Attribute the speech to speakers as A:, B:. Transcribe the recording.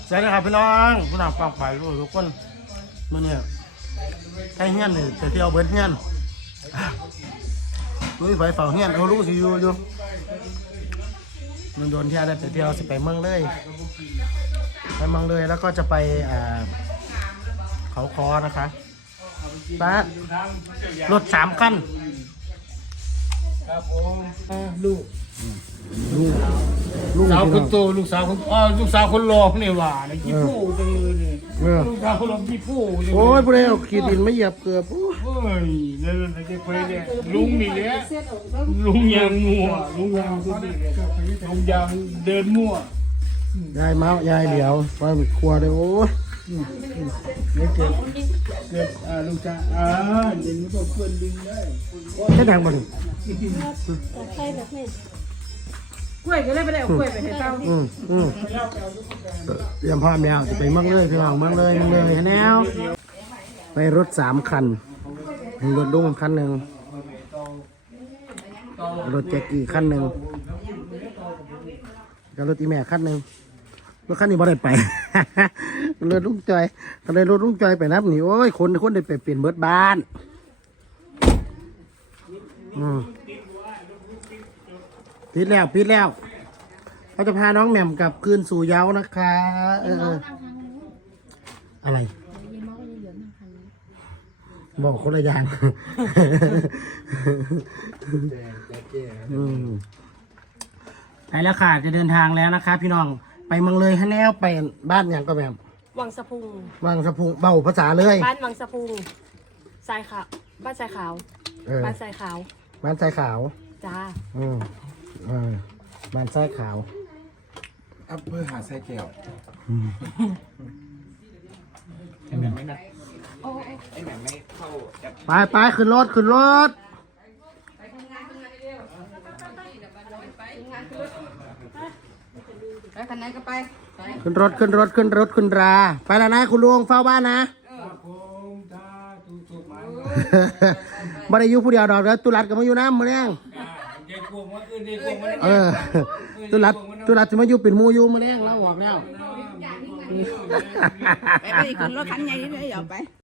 A: สวัสดีครับพี่น้องผู้นำฟังฝ่ายทุกคนมื่อนี้ใช้เงี้ยนนี่แต่เที่ยวเบิดเงี้ยนลุยไฟเฝ้าเงี้ยนเอาลูกสิอยู่มันโดนเที่ยวได้แต่เที่ยวสิไปเมืองเลยแล้วก็จะไปเขาคอนะคะป้ารถ3 คัน
B: ครับผมลูก
A: ลูก
B: สาวคนโตลูกสาวคนลูกสาวคนรองนี่หว่าในขี้ผู้จังเลยเนี่ยลูกสาวคนรองขี้ผู้
A: โอ้ยพวกนี้เอาขีดดินไม่เหยียบเกือบ
B: เฮ้ยนั่นจะไปเนี่ยลุงนี่แหละลุงยังมั่วลุงยังสุดนี่เลยลุงยังเดินมั่วย
A: ายเมาส์ยายเดี๋ยวไปครัวเลยโอ้ย
B: เนี่ยเกิดลูกจ้าอย่างนี้ก็เพื่อนดึงได้
A: แค่ดังบ่ถึง
C: ใช่แบบนี้กล้วยก็เลยไม่ได้เอากล้วยไปให้เต้า
A: เตรียมพร้อมแล้วจะไปเมืองเลยพี่น้องเมืองเลยแนวไปรถ3 คันรถดุ้งคันหนึ่งรถแจ็คกี้คันหนึ่งกับรถอีแม่คันหนึ่งรถคันนี้บ่ได้ไป รถลุงจอยก็เลยรถลุงจอยไปนับนี่โอ้ยคนได้ไปเปลี่ยนเบิดบ้านปิดแล้วเขาจะพาน้องแหม่มกลับคืนสู่เย้านะคะอะไรบอกคนละอย่างไปแล้วค่ะจะเดินทางแล้วนะคะพี่น้องไปเมืองเลยฮะแนวไปบ้านอย่างก็แบบ
C: วังสะพุง
A: เบาภาษาเลย
C: บ้านวังสะพุงทรายขาวบ้านทรายขาวบ้านทรายขาว
A: บ้านทรายขาว
C: จ้า
A: บ้านทรายขาว
B: อำเภอหาดทรายแก้วไอ้แหม่มไม่นัดไอ้แหม่มไม่เข้า
A: ไปขึ้นรถ
C: ไปคันไหนก็ไป
A: ขึ้นรถขึ้นราไปแล้วนะคุณลุงเฝ้าบ้านนะบ่ได้อยู่ผู้เดียวดอกเด้อตุลัดก็มาอยู่น้ำมื้อแรงตุลัดจะมาอยู่เป็นหมู่อยู่มื้อแรงเราบอกแล้ว
C: ไปขึ้นรถคันใหญ่นี่เลยอย่าไป